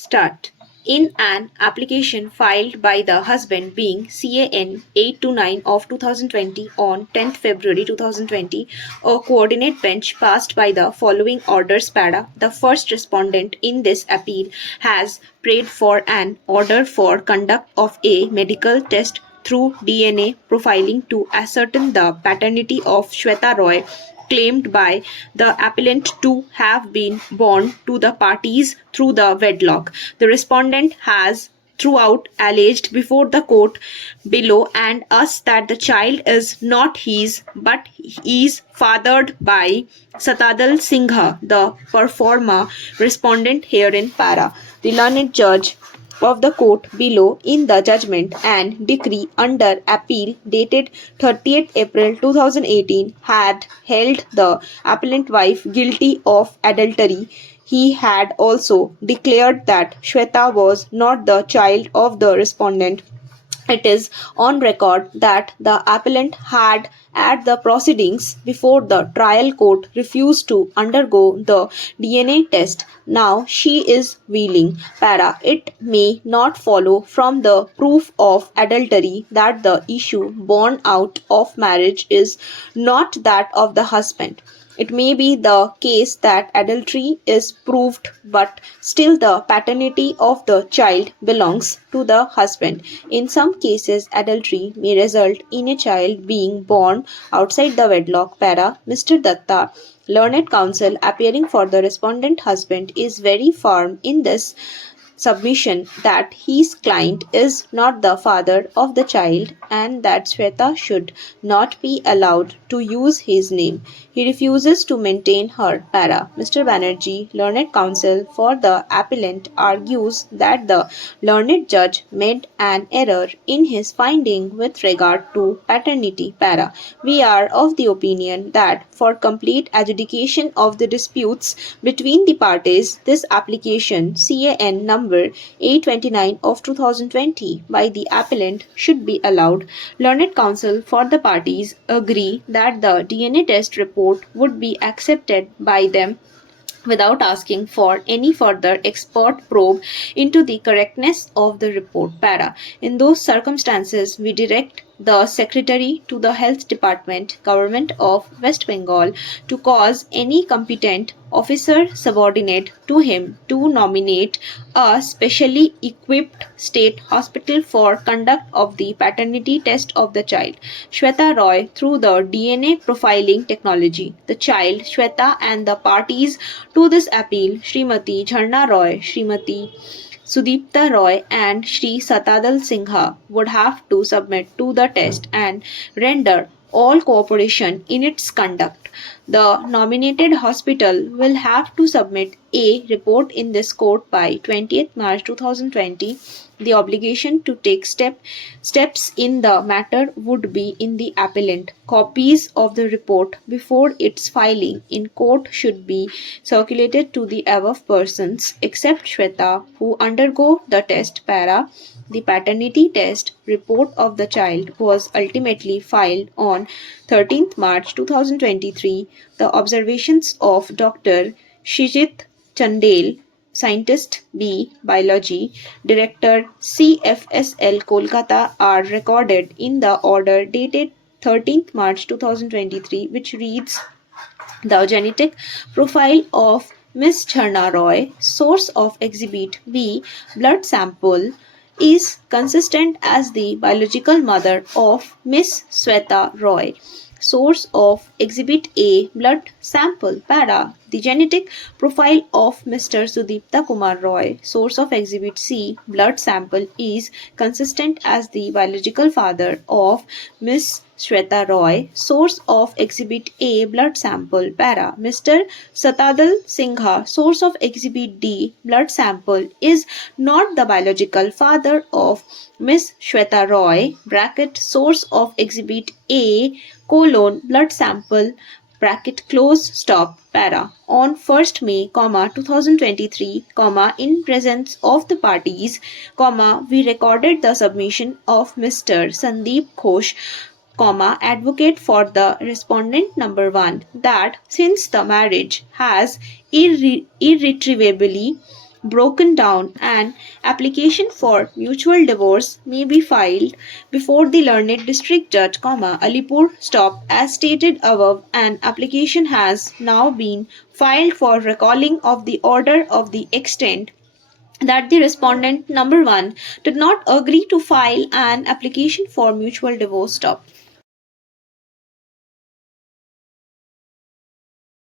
Start. In an application filed by the husband being CAN 829 of 2020 on 10th February 2020, a coordinate bench passed by the following orders para. The first respondent in this appeal has prayed for an order for conduct of a medical test through DNA profiling to ascertain the paternity of Shweta Roy, claimed by the appellant to have been born to the parties through the wedlock. The respondent has throughout alleged before the court below and us that the child is not his but is fathered by Satadal Singha, the performer respondent herein para. The learned judge of the court below in the judgment and decree under appeal dated 30th April 2018 had held the appellant wife guilty of adultery. He had also declared that Shweta was not the child of the respondent. It is on record that the appellant had at the proceedings before the trial court refused to undergo the DNA test. Now she is willing. Para. It may not follow from the proof of adultery that the issue born out of marriage is not that of the husband. It may be the case that adultery is proved, but still the paternity of the child belongs to the husband. In some cases, adultery may result in a child being born outside the wedlock. Para. Mr. Datta, learned counsel appearing for the respondent husband, is very firm in this submission that his client is not the father of the child and that Shweta should not be allowed to use his name. He refuses to maintain her. Para. Mr. Banerjee, learned counsel for the appellant, argues that the learned judge made an error in his finding with regard to paternity. Para. We are of the opinion that for complete adjudication of the disputes between the parties, this application CAN number 829 of 2020 by the appellant should be allowed. Learned counsel for the parties agree that the DNA test report would be accepted by them without asking for any further expert probe into the correctness of the report. Para. In those circumstances, we direct the Secretary to the Health Department, Government of West Bengal, to cause any competent officer subordinate to him to nominate a specially equipped state hospital for conduct of the paternity test of the child, Shweta Roy, through the DNA profiling technology. The child, Shweta, and the parties to this appeal, Srimati Jharna Roy, Srimati Sudipta Roy and Sri Satadal Singha, would have to submit to the test and render all cooperation in its conduct. The nominated hospital will have to submit a report in this court by 20th March 2020. The obligation to take steps in the matter would be in the appellant. Copies of the report before its filing in court should be circulated to the above persons except Shweta who undergo the test. Para. The paternity test report of the child was ultimately filed on 13th March 2023. The observations of Dr. Shijit Chandel, Scientist B, Biology, Director CFSL Kolkata, are recorded in the order dated 13th March 2023, which reads: the genetic profile of Miss Jharna Roy, source of Exhibit B, blood sample, is consistent as the biological mother of Miss Sweta Roy. Source of Exhibit A, blood sample. Para. The genetic profile of Mr. Sudipta Kumar Roy, source of Exhibit C, blood sample, is consistent as the biological father of Miss Shweta Roy, source of Exhibit A, blood sample. Para. Mr. Satadal Singha, source of Exhibit D, blood sample, is not the biological father of Miss Shweta Roy, bracket, source of Exhibit A, colon, blood sample, bracket close, stop. Para. On 1st May, 2023, in presence of the parties, we recorded the submission of Mr. Sandeep Ghosh, advocate for the respondent number 1, that since the marriage has irretrievably broken down, an application for mutual divorce may be filed before the learned district judge, Alipur stop. As stated above, an application has now been filed for recalling of the order of the extent that the respondent number 1 did not agree to file an application for mutual divorce stop.